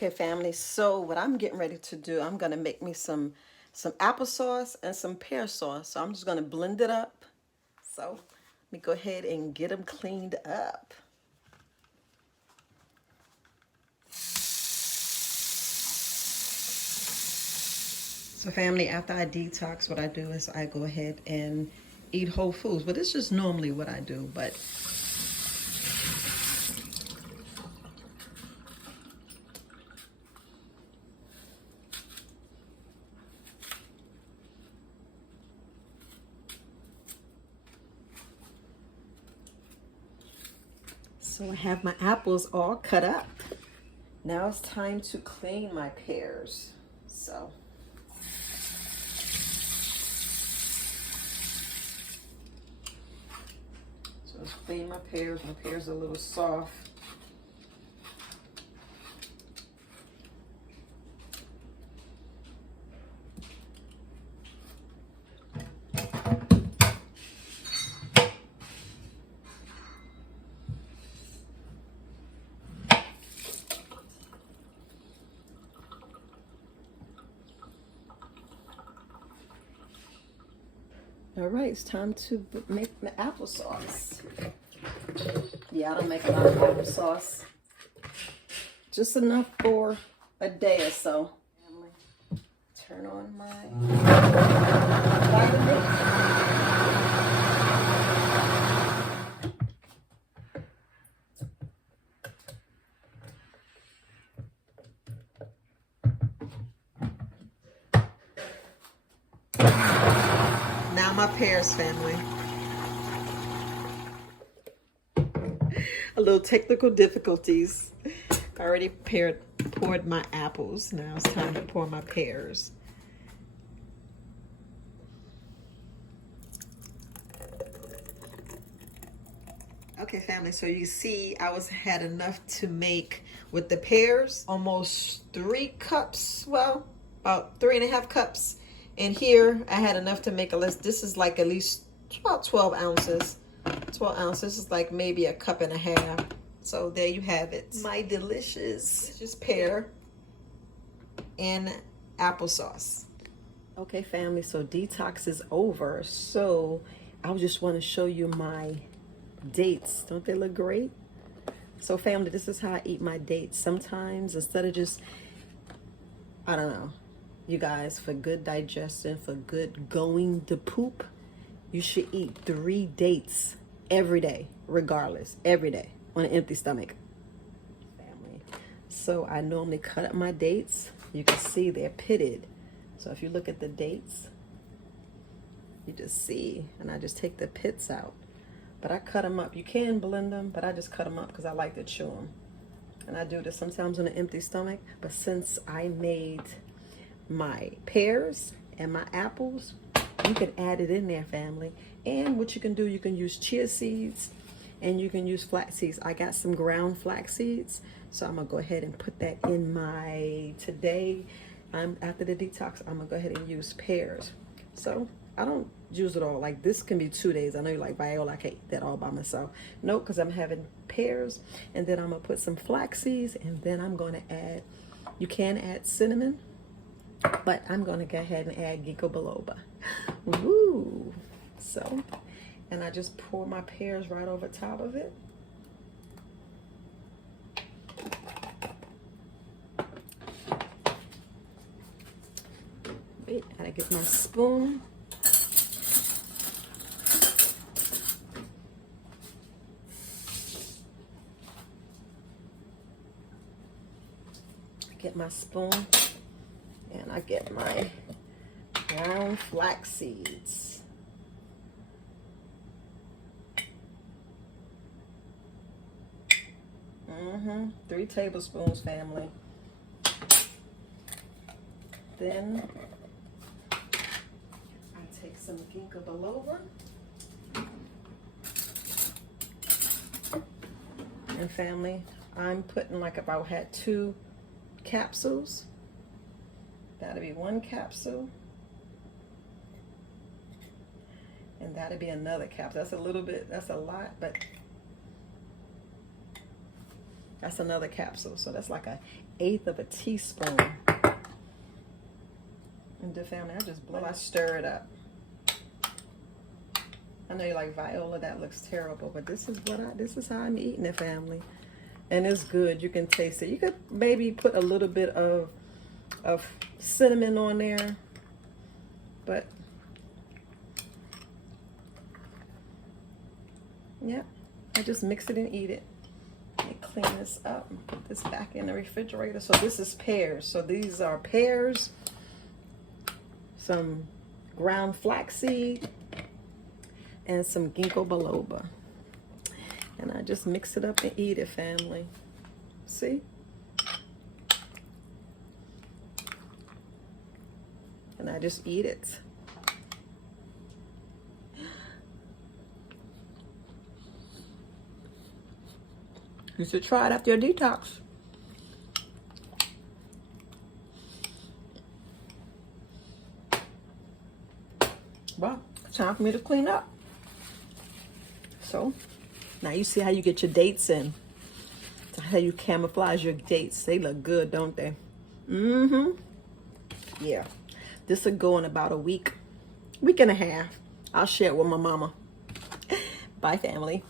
Okay, family, so what I'm getting ready to do, I'm going to make me some applesauce and some pear sauce. So I'm just going to blend it up. So let me go ahead and get them cleaned up. So family, after I detox, what I do is I go ahead and eat whole foods. But it's just normally what I do. But so I have my apples all cut up. Now it's time to clean my pears. So let's clean my pears. My pears are a little soft. All right, it's time to make the applesauce. Yeah, I don't make a lot of applesauce. Just enough for a day or so. Turn on my vitamin. Now my pears, family. A little technical difficulties. I already poured my apples. Now it's time to pour my pears. Okay, family, so you see I had enough to make with the pears almost 3 cups, well, about 3.5 cups. And here I had enough to make a list. This is like at least about 12 ounces. 12 ounces. This is like maybe a cup and a half. So there you have it. My delicious pear and applesauce. Okay, family, so detox is over. So I just want to show you my dates. Don't they look great? So family, this is how I eat my dates. Sometimes instead of just, I don't know, you guys, for good digestion, for good going to poop, you should eat 3 dates every day, regardless, every day on an empty stomach. Family. So I normally cut up my dates. You can see they're pitted. So if you look at the dates, you just see, and I just take the pits out. But I cut them up. You can blend them, but I just cut them up because I like to chew them. And I do this sometimes on an empty stomach. But since I made my pears and my apples, you can add it in there, family. And what you can do, you can use chia seeds and you can use flax seeds. I got some ground flax seeds, so I'm gonna go ahead and put that in my today. After the detox, I'm gonna go ahead and use pears. So I don't use it all. Like this can be 2 days. I know you're like, Viola, I can't eat that all by myself. No, because I'm having pears, and then I'm gonna put some flax seeds, and then I'm gonna add, you can add cinnamon, but I'm gonna go ahead and add ginkgo biloba. Woo! So, and I just pour my pears right over top of it. Wait, I gotta get my spoon. Get my spoon, and I get my ground flax seeds. Mm-hmm. 3 tablespoons, family. Then I take some ginkgo biloba. And family, I'm putting like if I had 2 capsules, that'd be 1 capsule. And that'd be another capsule. That's a little bit, that's a lot, but that's another capsule. So that's like a 1/8 of a teaspoon. And the family, I just blow, I stir it up. I know you're like, Viola, that looks terrible, but this is how I'm eating it, family. And it's good. You can taste it. You could maybe put a little bit of cinnamon on there, but yeah, I just mix it and eat it. Let me clean this up and put this back in the refrigerator. So this is pears. So these are pears, some ground flaxseed, and some ginkgo biloba. And I just mix it up and eat it, family. See? And I just eat it. You should try it after your detox. Well, it's time for me to clean up. So, now you see how you get your dates in. How you camouflage your dates. They look good, don't they? Mm-hmm. Yeah. This will go in about a week and a half. I'll share it with my mama. Bye, family.